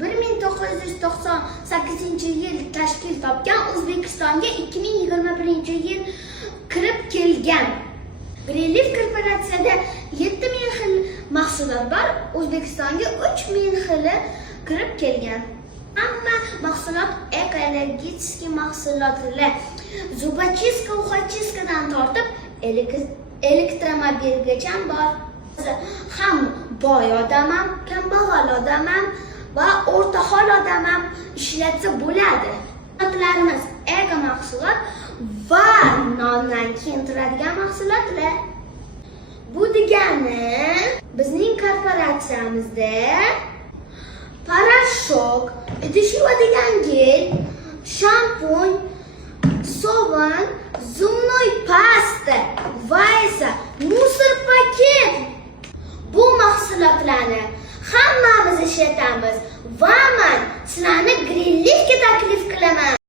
1998-yil tashkil topgan, O'zbekistonga 2021-yil kirib kelgan. Greenleaf korporatsiyada 7000 xil mahsulot bor, O'zbekistonga 3000 xili kirib kelgan. Hamma mahsulot ekoenergetik mahsulotlar. Zubachistка, uxachistkadan tortib elektromobilgacha bor. Ham boy odam ham, kambag'al odam ham va o'rtahol odam ham ishlatsa bo'ladi. Mahsulotlarimiz eko mahsulot va nondan keyin turadigan mahsulotlar. Bu degani bizning korporatsiyamizda parashok, idish yuvadigan gel, shampun, sovun, zubnoy pasta va esa musor paket. Bu mahsulotlarni hammamiz ishlatamiz va men sizlarni Greenleafga taklif qilaman.